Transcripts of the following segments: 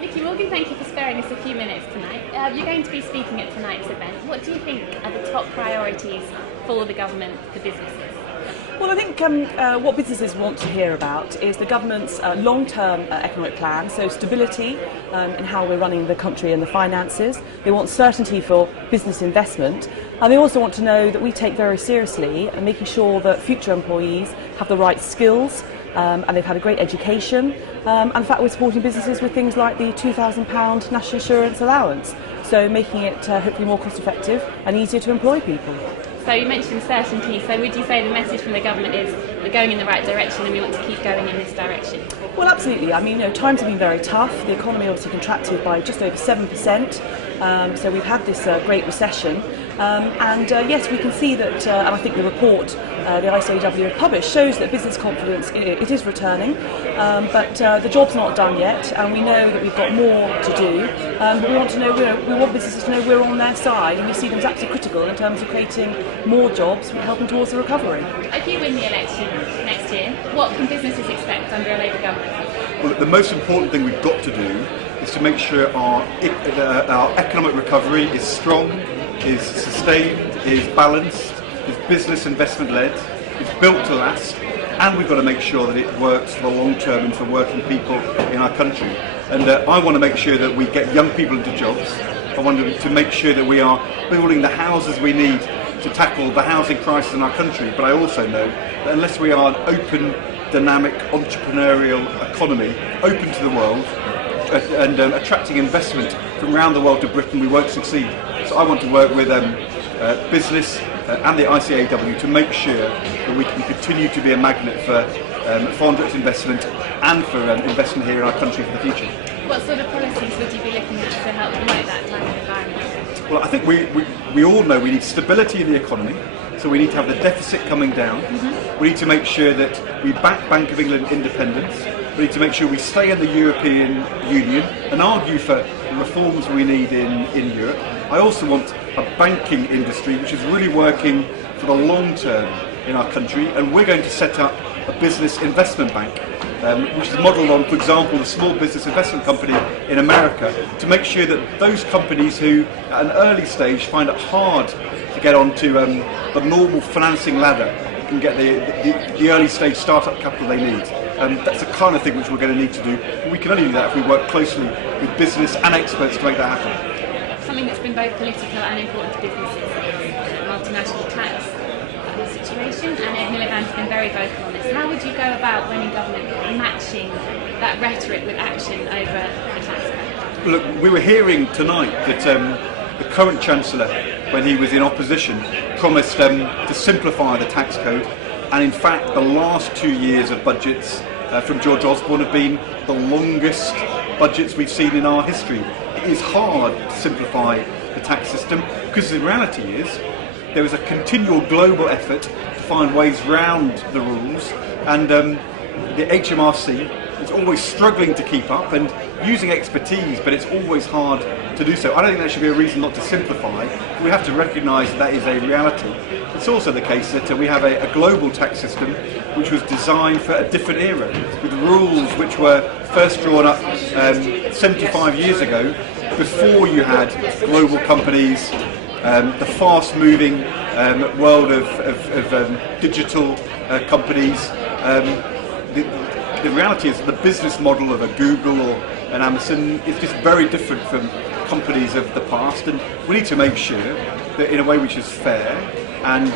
Nicky Morgan, thank you for sparing us a few minutes tonight. You're going to be speaking at tonight's event. What do you think are the top priorities for the government, for businesses? Well, I think what businesses want to hear about is the government's long-term economic plan, so stability in how we're running the country and the finances. They want certainty for business investment, and they also want to know that we take very seriously and making sure that future employees have the right skills and they've had a great education. And in fact, we're supporting businesses with things like the £2,000 national insurance allowance, so making it hopefully more cost-effective and easier to employ people. So you mentioned certainty, so would you say the message from the government is we're going in the right direction and we want to keep going in this direction? Well, absolutely. I mean, times have been very tough. The economy obviously contracted by just over 7%, so we've had this great recession. Yes, we can see that, and I think the report the ICAEW have published shows that business confidence, it is returning, but the job's not done yet, and we know that we've got more to do, but we want businesses to know we're on their side, and we see them as absolutely critical in terms of creating more jobs, helping towards the recovery. If you win the election next year, what can businesses expect under a Labour government? Well, the most important thing we've got to do is to make sure our economic recovery is strong, is sustained, is balanced, is business investment led, is built to last, and we've got to make sure that it works for the long term and for working people in our country. And I want to make sure that we get young people into jobs. I want to make sure that we are building the houses we need to tackle the housing crisis in our country. But I also know that unless we are an open, dynamic, entrepreneurial economy, open to the world, and attracting investment from around the world to Britain, we won't succeed. So I want to work with business and the ICAEW to make sure that we can continue to be a magnet for foreign direct investment and for investment here in our country for the future. What sort of policies would you be looking at to help promote that type of environment? Well, I think we all know we need stability in the economy, so we need to have the deficit coming down. We need to make sure that we back Bank of England independence. We need to make sure we stay in the European Union and argue for the reforms we need in Europe. I also want a banking industry which is really working for the long term in our country, and we're going to set up a business investment bank, which is modelled on, for example, the Small Business Investment Company in America, to make sure that those companies who at an early stage find it hard to get onto the normal financing ladder can get the early stage startup capital they need. That's the kind of thing which we're going to need to do. And we can only do that if we work closely with business and experts to make that happen. Something that's been both political and important to businesses is the multinational tax situation, and Ed Miliband's been very vocal on this. How would you go about when in government matching that rhetoric with action over the tax code? Look, we were hearing tonight that the current Chancellor, when he was in opposition, promised to simplify the tax code, and in fact the last 2 years of budgets from George Osborne have been the longest budgets we've seen in our history. It is hard to simplify the tax system because the reality is there is a continual global effort to find ways round the rules, and the HMRC is always struggling to keep up and using expertise, but it's always hard to do so. I don't think there should be a reason not to simplify. We have to recognise that is a reality. It's also the case that we have a global tax system which was designed for a different era, with rules which were first drawn up 75 years ago, before you had global companies, the fast-moving world of digital companies. The reality is that the business model of a Google or an Amazon is just very different from companies of the past, and we need to make sure that in a way which is fair and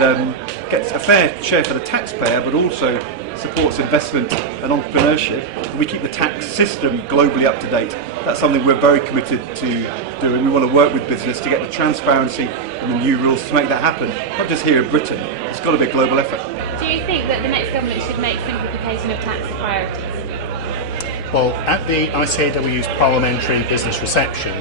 gets a fair share for the taxpayer, but also supports investment and entrepreneurship, we keep the tax system globally up to date. That's something we're very committed to doing. We want to work with business to get the transparency and the new rules to make that happen, not just here in Britain. It's got to be a global effort. Do you think that the next government should make simplification of tax a priority? Well, at the ICAEW's parliamentary business reception,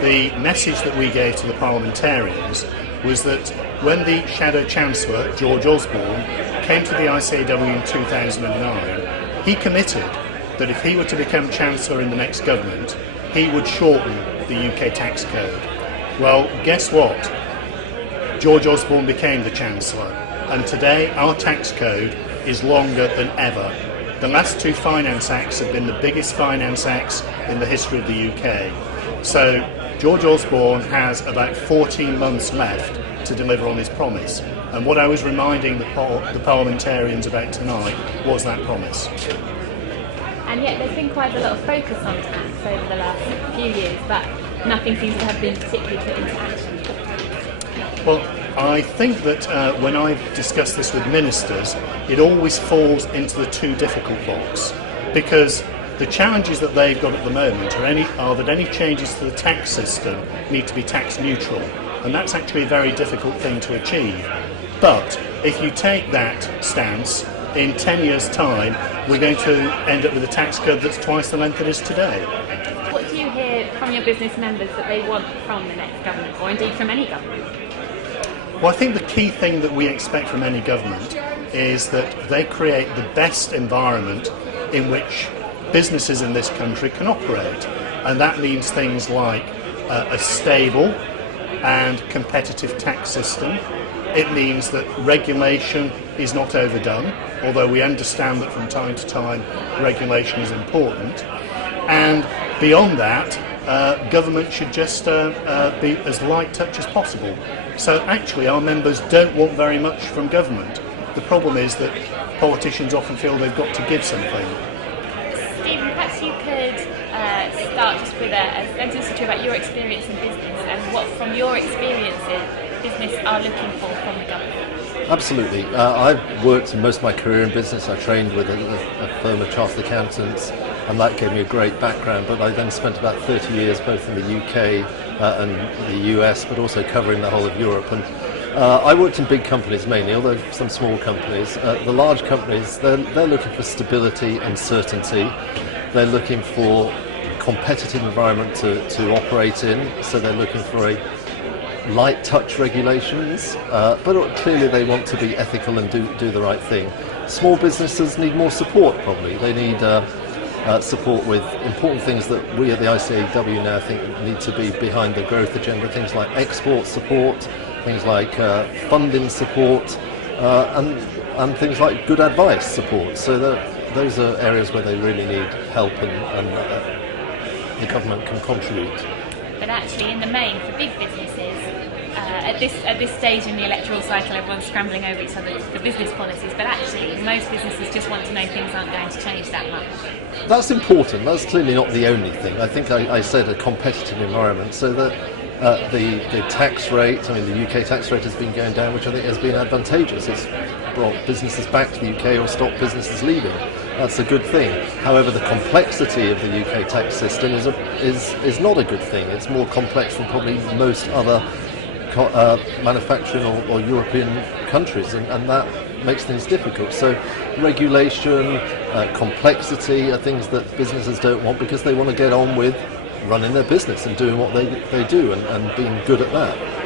the message that we gave to the parliamentarians was that when the Shadow Chancellor, George Osborne, came to the ICAEW in 2009, he committed that if he were to become Chancellor in the next government, he would shorten the UK tax code. Well, guess what? George Osborne became the Chancellor, and today our tax code is longer than ever. the last two Finance Acts have been the biggest Finance Acts in the history of the UK. So George Osborne has about 14 months left to deliver on his promise. And what I was reminding the parliamentarians about tonight was that promise. And yet there's been quite a lot of focus on tax over the last few years, but nothing seems to have been particularly put into action. Well, I think that when I've discussed this with ministers, it always falls into the too difficult box, because the challenges that they've got at the moment are that any changes to the tax system need to be tax neutral, and that's actually a very difficult thing to achieve. But if you take that stance, in 10 years' time, we're going to end up with a tax code that's twice the length it is today. What do you hear from your business members that they want from the next government, or indeed from any government? Well, I think the key thing that we expect from any government is that they create the best environment in which businesses in this country can operate. And that means things like a stable and competitive tax system. It means that regulation is not overdone, although we understand that from time to time regulation is important. And beyond that, government should just be as light touch as possible. So actually our members don't want very much from government. The problem is that politicians often feel they've got to give something. Stephen, perhaps you could start just with a sentence or two about your experience in business and what from your experiences business are looking for from the government. Absolutely. I've worked most of my career in business. I trained with a firm of chartered accountants, and that gave me a great background. But I then spent about 30 years both in the UK and the US, but also covering the whole of Europe. And I worked in big companies mainly, although some small companies. The large companies, they're looking for stability and certainty. They're looking for competitive environment to operate in, so they're looking for a light touch regulations, but clearly they want to be ethical and do the right thing. Small businesses need more support probably. They need support with important things that we at the ICAEW now think need to be behind the growth agenda, things like export support, things like funding support, and things like good advice support. So those are areas where they really need help and the government can contribute. But actually, in the main, for big businesses, at this stage in the electoral cycle, everyone's scrambling over each other for business policies. But actually, most businesses just want to know things aren't going to change that much. That's important. That's clearly not the only thing. I think I said a competitive environment, so that the tax rate, I mean the UK tax rate has been going down, which I think has been advantageous. It's brought businesses back to the UK or stopped businesses leaving. That's a good thing. However, the complexity of the UK tax system is not a good thing. It's more complex than probably most other manufacturing or European countries, and that makes things difficult. So regulation, complexity are things that businesses don't want, because they want to get on with running their business and doing what they do and being good at that.